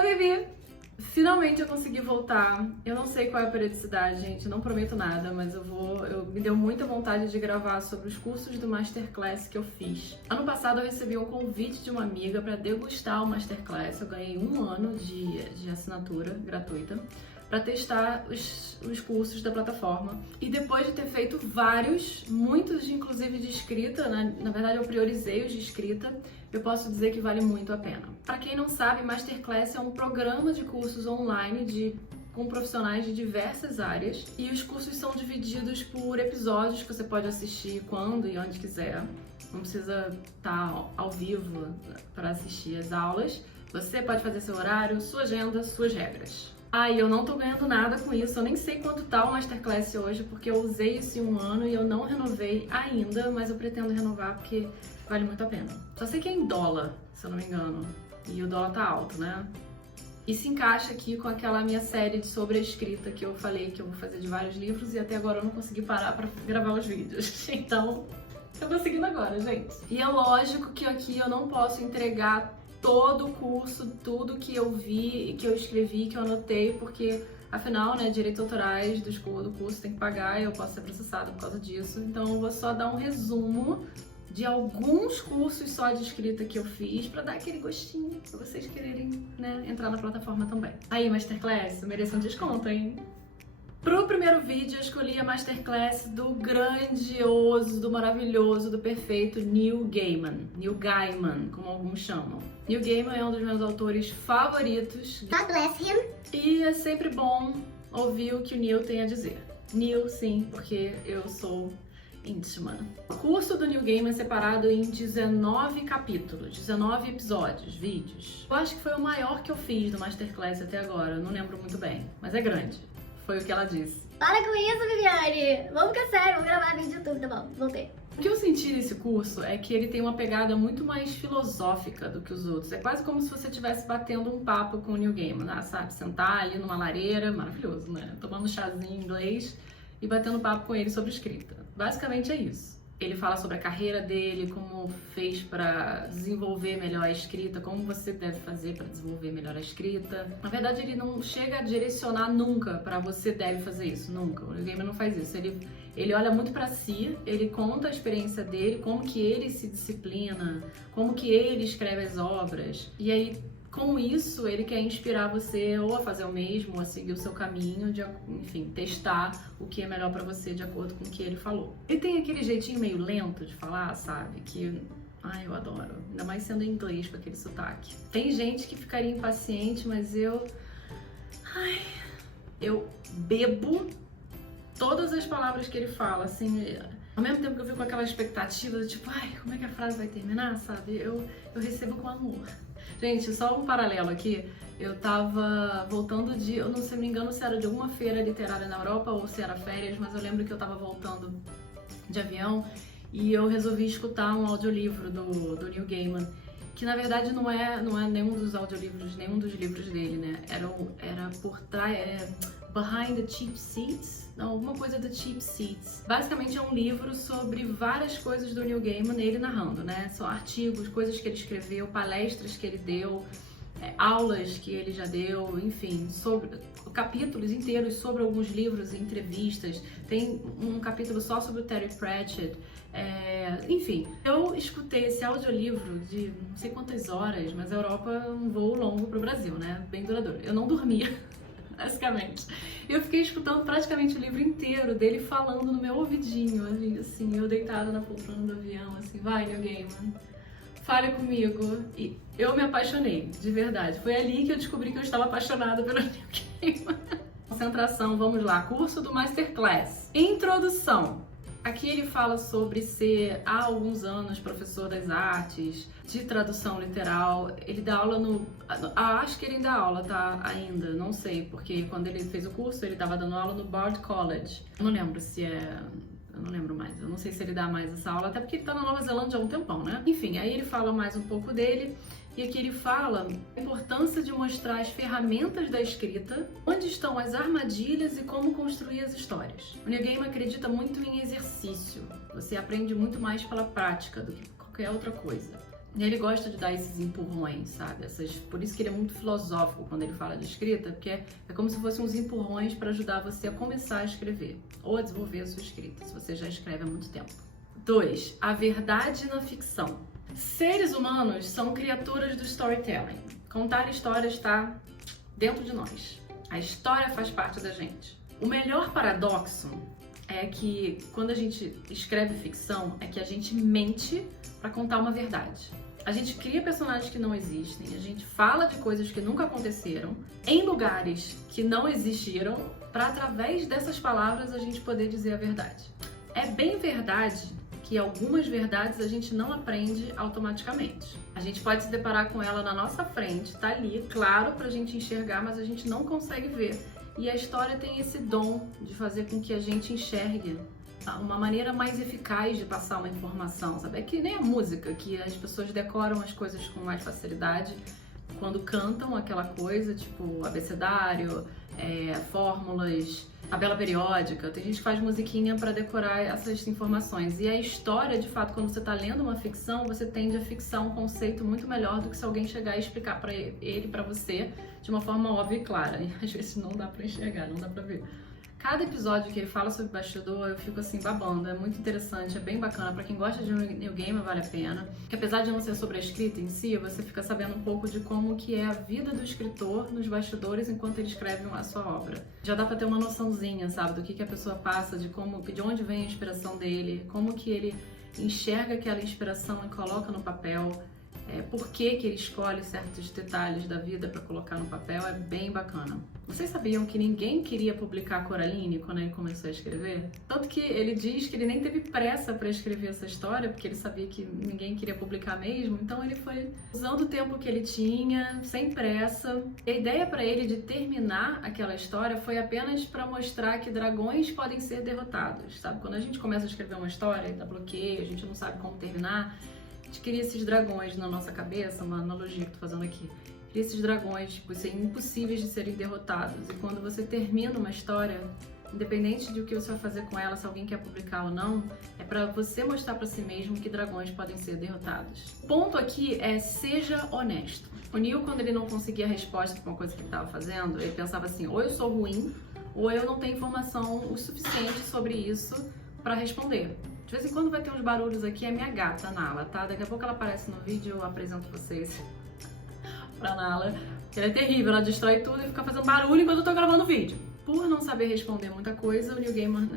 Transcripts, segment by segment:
sou a Vivi! Finalmente eu consegui voltar. Eu não sei qual é a periodicidade, gente, não prometo nada, mas me deu muita vontade de gravar sobre os cursos do Masterclass que eu fiz. Ano passado eu recebi um convite de uma amiga para degustar o Masterclass. Eu ganhei 1 ano de assinatura gratuita para testar os cursos da plataforma. E depois de ter feito vários, muitos inclusive de escrita, né? Na verdade eu priorizei os de escrita, eu posso dizer que vale muito a pena. Para quem não sabe, Masterclass é um programa de cursos online com profissionais de diversas áreas, e os cursos são divididos por episódios que você pode assistir quando e onde quiser. Não precisa estar ao vivo para assistir as aulas. Você pode fazer seu horário, sua agenda, suas regras. E eu não tô ganhando nada com isso, eu nem sei quanto tá o Masterclass hoje, porque eu usei esse 1 ano e eu não renovei ainda, mas eu pretendo renovar porque vale muito a pena. Só sei que é em dólar, se eu não me engano, e o dólar tá alto, né? E se encaixa aqui com aquela minha série sobre a escrita que eu falei que eu vou fazer de vários livros, e até agora eu não consegui parar pra gravar os vídeos. Então, eu tô seguindo agora, gente. E é lógico que aqui eu não posso entregar todo o curso, tudo que eu vi, que eu escrevi, que eu anotei, porque afinal, né, direitos autorais do curso tem que pagar e eu posso ser processada por causa disso. Então eu vou só dar um resumo de alguns cursos só de escrita que eu fiz pra dar aquele gostinho, pra vocês quererem, né, entrar na plataforma também. Aí, Masterclass, eu mereço um desconto, hein? Pro primeiro vídeo eu escolhi a Masterclass do grandioso, do maravilhoso, do perfeito Neil Gaiman, como alguns chamam. Neil Gaiman é um dos meus autores favoritos. God bless him. E é sempre bom ouvir o que o Neil tem a dizer. Neil, sim, porque eu sou íntima. O curso do Neil Gaiman é separado em 19 capítulos, 19 episódios, vídeos. Eu acho que foi o maior que eu fiz do Masterclass até agora, eu não lembro muito bem, mas é grande. Foi o que ela disse. Para com isso, Viviane! Vamos ficar sério, vamos gravar vídeo de YouTube, tá bom? Voltei. O que eu senti nesse curso é que ele tem uma pegada muito mais filosófica do que os outros. É quase como se você estivesse batendo um papo com o Neil Gaiman, né? Sabe? Sentar ali numa lareira, maravilhoso, né? Tomando um chazinho em inglês e batendo papo com ele sobre escrita. Basicamente é isso. Ele fala sobre a carreira dele, como fez para desenvolver melhor a escrita, como você deve fazer para desenvolver melhor a escrita. Na verdade, ele não chega a direcionar nunca para você deve fazer isso, nunca. O Neil Gaiman não faz isso. Ele olha muito para si, ele conta a experiência dele, como que ele se disciplina, como que ele escreve as obras. E aí, com isso, ele quer inspirar você ou a fazer o mesmo, ou a seguir o seu caminho, enfim, testar o que é melhor pra você de acordo com o que ele falou. Ele tem aquele jeitinho meio lento de falar, sabe? Que, eu adoro. Ainda mais sendo em inglês com aquele sotaque. Tem gente que ficaria impaciente, mas eu bebo todas as palavras que ele fala, assim. Ao mesmo tempo que eu fico com aquela expectativa de tipo, como é que a frase vai terminar, sabe? Eu recebo com amor. Gente, só um paralelo aqui, eu tava voltando eu não sei, me engano se era de alguma feira literária na Europa ou se era férias, mas eu lembro que eu tava voltando de avião e eu resolvi escutar um audiolivro do Neil Gaiman, que na verdade não é nenhum dos audiolivros, nenhum dos livros dele, né? Era por trás, Behind the Cheap Seats, não, alguma coisa do Cheap Seats. Basicamente é um livro sobre várias coisas do Neil Gaiman, ele narrando, né? São artigos, coisas que ele escreveu, palestras que ele deu, aulas que ele já deu, enfim, sobre capítulos inteiros sobre alguns livros e entrevistas. Tem um capítulo só sobre o Terry Pratchett. Enfim, eu escutei esse audiolivro de não sei quantas horas, mas a Europa é um voo longo pro Brasil, né? Bem duradouro. Eu não dormia. Basicamente. Eu fiquei escutando praticamente o livro inteiro dele falando no meu ouvidinho, assim, eu deitada na poltrona do avião, assim, vai, Neil Gaiman, fale comigo. E eu me apaixonei, de verdade. Foi ali que eu descobri que eu estava apaixonada pelo Neil Gaiman. Concentração, vamos lá. Curso do Masterclass. Introdução. Aqui ele fala sobre ser, há alguns anos, professor das artes, de tradução literal. Ele dá aula acho que ele ainda dá aula, tá? Ainda, não sei, porque quando ele fez o curso, ele estava dando aula no Bard College. Eu não lembro se eu não lembro mais, eu não sei se ele dá mais essa aula, até porque ele tá na Nova Zelândia há um tempão, né? Enfim, aí ele fala mais um pouco dele. E aqui ele fala a importância de mostrar as ferramentas da escrita, onde estão as armadilhas e como construir as histórias. O Neil Gaiman acredita muito em exercício. Você aprende muito mais pela prática do que qualquer outra coisa. E ele gosta de dar esses empurrões, sabe? Por isso que ele é muito filosófico quando ele fala de escrita, porque é como se fossem uns empurrões para ajudar você a começar a escrever ou a desenvolver a sua escrita, se você já escreve há muito tempo. 2. A verdade na ficção. Seres humanos são criaturas do storytelling. Contar histórias está dentro de nós. A história faz parte da gente. O melhor paradoxo é que quando a gente escreve ficção, é que a gente mente para contar uma verdade. A gente cria personagens que não existem, a gente fala de coisas que nunca aconteceram, em lugares que não existiram, para através dessas palavras a gente poder dizer a verdade. É bem verdade que algumas verdades a gente não aprende automaticamente. A gente pode se deparar com ela na nossa frente, tá ali, claro, pra gente enxergar, mas a gente não consegue ver. E a história tem esse dom de fazer com que a gente enxergue uma maneira mais eficaz de passar uma informação, sabe? É que nem a música, que as pessoas decoram as coisas com mais facilidade quando cantam aquela coisa, tipo abecedário, fórmulas, tabela periódica. Tem gente que faz musiquinha para decorar essas informações. E a história, de fato, quando você tá lendo uma ficção, você tende a fixar um conceito muito melhor do que se alguém chegar e explicar para ele, para você, de uma forma óbvia e clara. E às vezes não dá para enxergar, não dá para ver. Cada episódio que ele fala sobre bastidor, eu fico assim babando, é muito interessante, é bem bacana. Pra quem gosta de New Gamer, vale a pena. Que apesar de não ser sobre a escrita em si, você fica sabendo um pouco de como que é a vida do escritor nos bastidores enquanto ele escreve a sua obra. Já dá pra ter uma noçãozinha, sabe, do que a pessoa passa, de onde vem a inspiração dele, como que ele enxerga aquela inspiração e coloca no papel. Por que ele escolhe certos detalhes da vida para colocar no papel, é bem bacana. Vocês sabiam que ninguém queria publicar Coraline quando ele começou a escrever? Tanto que ele diz que ele nem teve pressa para escrever essa história, porque ele sabia que ninguém queria publicar mesmo, então ele foi usando o tempo que ele tinha, sem pressa. A ideia para ele de terminar aquela história foi apenas para mostrar que dragões podem ser derrotados, sabe? Quando a gente começa a escrever uma história e dá bloqueio, a gente não sabe como terminar, a gente cria esses dragões na nossa cabeça, uma analogia que eu tô fazendo aqui. Cria esses dragões, tipo, serem impossíveis de serem derrotados. E quando você termina uma história, independente de o que você vai fazer com ela, se alguém quer publicar ou não, é pra você mostrar pra si mesmo que dragões podem ser derrotados. O ponto aqui é seja honesto. O Neil, quando ele não conseguia resposta pra uma coisa que ele tava fazendo, ele pensava assim, ou eu sou ruim, ou eu não tenho informação o suficiente sobre isso pra responder. De vez em quando vai ter uns barulhos aqui, é minha gata, a Nala, tá? Daqui a pouco ela aparece no vídeo e eu apresento vocês pra Nala. Ela é terrível, ela destrói tudo e fica fazendo barulho enquanto eu tô gravando o vídeo. Por não saber responder muita coisa, o Neil Gaiman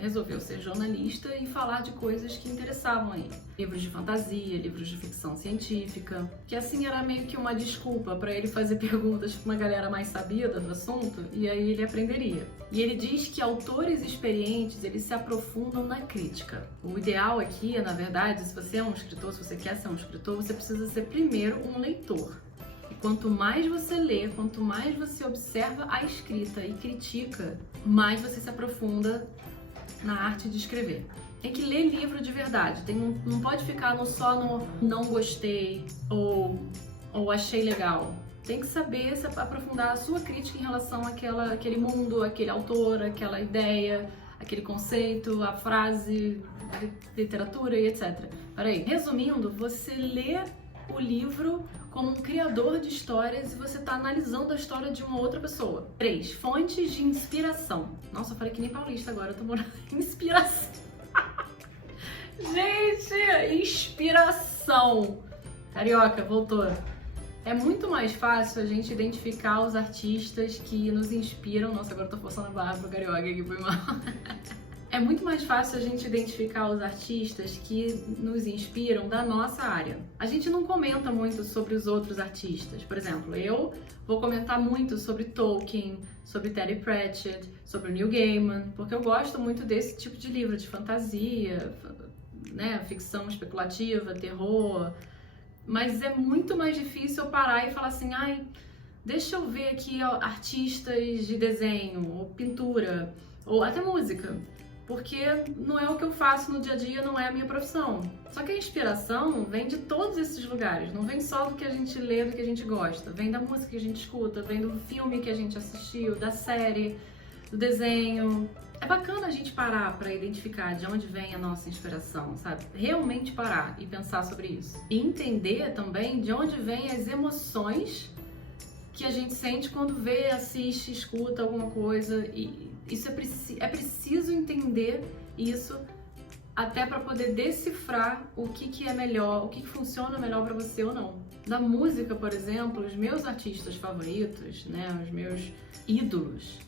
resolveu ser jornalista e falar de coisas que interessavam a ele. Livros de fantasia, livros de ficção científica, que assim era meio que uma desculpa para ele fazer perguntas para uma galera mais sabida do assunto e aí ele aprenderia. E ele diz que autores experientes, eles se aprofundam na crítica. O ideal aqui é, na verdade, se você é um escritor, se você quer ser um escritor, você precisa ser primeiro um leitor. Quanto mais você lê, quanto mais você observa a escrita e critica, mais você se aprofunda na arte de escrever. Tem que ler livro de verdade, não pode ficar só no não gostei ou achei legal. Tem que saber se aprofundar a sua crítica em relação àquele mundo, aquele autor, aquela ideia, aquele conceito, a frase, a literatura e etc. Peraí, resumindo, você lê o livro como um criador de histórias e você está analisando a história de uma outra pessoa. 3. Fontes de inspiração. Nossa, eu falei que nem paulista agora, eu tô morando em inspiração. Gente, inspiração. Carioca, voltou. É muito mais fácil a gente identificar os artistas que nos inspiram. Nossa, agora eu tô forçando a barra pro carioca aqui, foi mal. É muito mais fácil a gente identificar os artistas que nos inspiram da nossa área. A gente não comenta muito sobre os outros artistas. Por exemplo, eu vou comentar muito sobre Tolkien, sobre Terry Pratchett, sobre o Neil Gaiman, porque eu gosto muito desse tipo de livro, de fantasia, né, ficção especulativa, terror. Mas é muito mais difícil eu parar e falar assim, deixa eu ver aqui artistas de desenho, ou pintura, ou até música. Porque não é o que eu faço no dia a dia, não é a minha profissão. Só que a inspiração vem de todos esses lugares, não vem só do que a gente lê, do que a gente gosta. Vem da música que a gente escuta, vem do filme que a gente assistiu, da série, do desenho. É bacana a gente parar para identificar de onde vem a nossa inspiração, sabe? Realmente parar e pensar sobre isso. E entender também de onde vêm as emoções que a gente sente quando vê, assiste, escuta alguma coisa. E isso é preciso entender isso até para poder decifrar o que é melhor, o que funciona melhor para você ou não. Da música, por exemplo, os meus artistas favoritos, né, os meus ídolos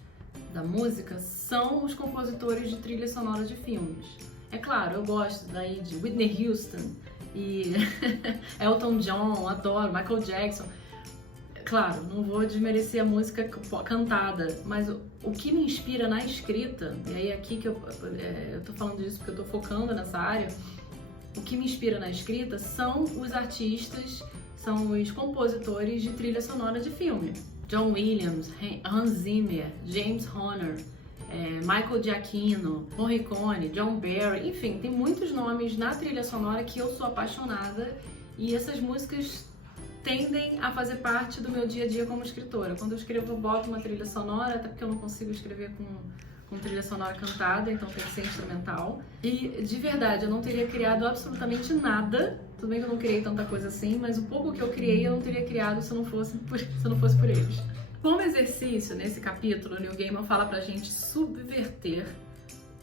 da música são os compositores de trilhas sonoras de filmes. É claro, eu gosto daí de Whitney Houston e Elton John, adoro, Michael Jackson. Claro, não vou desmerecer a música cantada, mas o que me inspira na escrita, e aí aqui que eu tô falando disso porque eu tô focando nessa área, o que me inspira na escrita são os artistas, são os compositores de trilha sonora de filme. John Williams, Hans Zimmer, James Horner, Michael Giacchino, Morricone, John Barry, enfim, tem muitos nomes na trilha sonora que eu sou apaixonada e essas músicas tendem a fazer parte do meu dia a dia como escritora. Quando eu escrevo, eu boto uma trilha sonora, até porque eu não consigo escrever com trilha sonora cantada, então tem que ser instrumental. E, de verdade, eu não teria criado absolutamente nada. Tudo bem que eu não criei tanta coisa assim, mas o pouco que eu criei, eu não teria criado se não fosse por eles. Como exercício, nesse capítulo, o Neil Gaiman fala pra gente subverter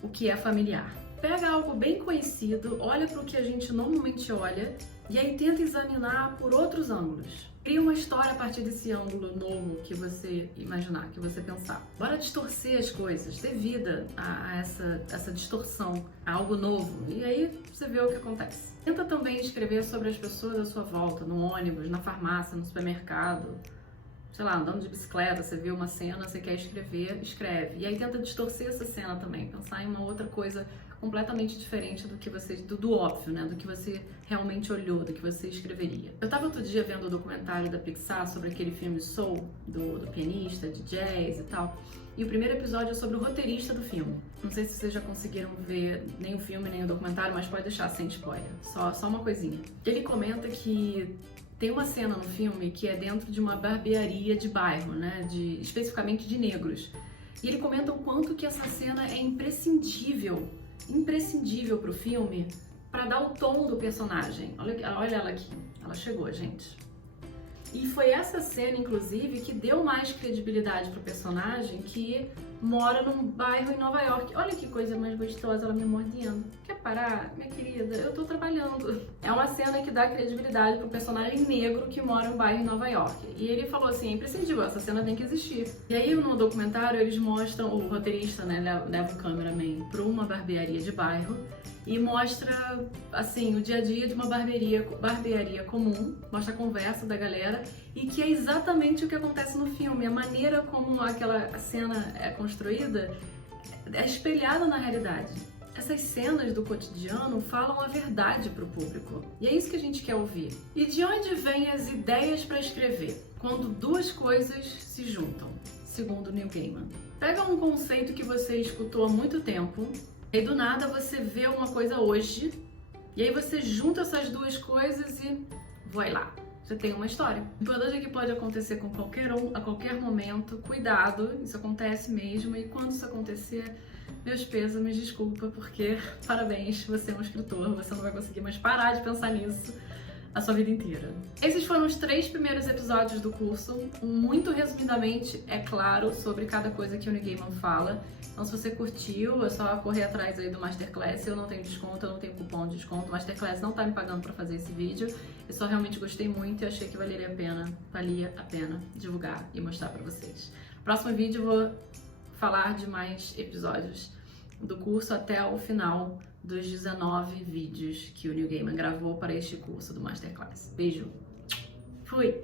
o que é familiar. Pega algo bem conhecido, olha para o que a gente normalmente olha e aí tenta examinar por outros ângulos. Cria uma história a partir desse ângulo novo que você imaginar, que você pensar. Bora distorcer as coisas, dê vida a essa distorção, a algo novo. E aí você vê o que acontece. Tenta também escrever sobre as pessoas à sua volta, no ônibus, na farmácia, no supermercado. Sei lá, andando de bicicleta, você vê uma cena, você quer escrever, escreve. E aí tenta distorcer essa cena também, pensar em uma outra coisa completamente diferente do que você, do óbvio, né? Do que você realmente olhou, do que você escreveria. Eu tava outro dia vendo o documentário da Pixar sobre aquele filme Soul, do pianista, de jazz e tal. E o primeiro episódio é sobre o roteirista do filme. Não sei se vocês já conseguiram ver nem o filme, nem o documentário, mas pode deixar sem spoiler. Só uma coisinha. Ele comenta que tem uma cena no filme que é dentro de uma barbearia de bairro, né? Especificamente de negros. E ele comenta o quanto que essa cena é imprescindível pro filme para dar o tom do personagem. Olha ela aqui. Ela chegou, gente. E foi essa cena, inclusive, que deu mais credibilidade pro personagem que mora num bairro em Nova York. Olha que coisa mais gostosa, ela me mordendo. Quer parar? Minha querida, eu tô trabalhando. É uma cena que dá credibilidade pro personagem negro que mora num bairro em Nova York. E ele falou assim, é imprescindível, essa cena tem que existir. E aí no documentário eles mostram, o roteirista, né, leva o cameraman pra uma barbearia de bairro e mostra, assim, o dia a dia de uma barbearia comum, mostra a conversa da galera e que é exatamente o que acontece no filme. A maneira como aquela cena é construída é espelhada na realidade. Essas cenas do cotidiano falam a verdade pro público. E é isso que a gente quer ouvir. E de onde vêm as ideias para escrever? Quando duas coisas se juntam, segundo Neil Gaiman. Pega um conceito que você escutou há muito tempo, e do nada você vê uma coisa hoje, e aí você junta essas duas coisas e vai lá. Você tem uma história. O importante é que pode acontecer com qualquer um, a qualquer momento. Cuidado, isso acontece mesmo. E quando isso acontecer, meus pêsames, desculpa, porque parabéns, você é um escritor, você não vai conseguir mais parar de pensar nisso a sua vida inteira. Esses foram os 3 primeiros episódios do curso, muito resumidamente, é claro, sobre cada coisa que o Neil Gaiman fala. Então se você curtiu, é só correr atrás aí do Masterclass. Eu não tenho desconto, eu não tenho cupom de desconto. O Masterclass não tá me pagando pra fazer esse vídeo. Eu só realmente gostei muito e achei que valia a pena divulgar e mostrar pra vocês. No próximo vídeo eu vou falar de mais episódios do curso até o final dos 19 vídeos que o Neil Gaiman gravou para este curso do Masterclass. Beijo! Fui!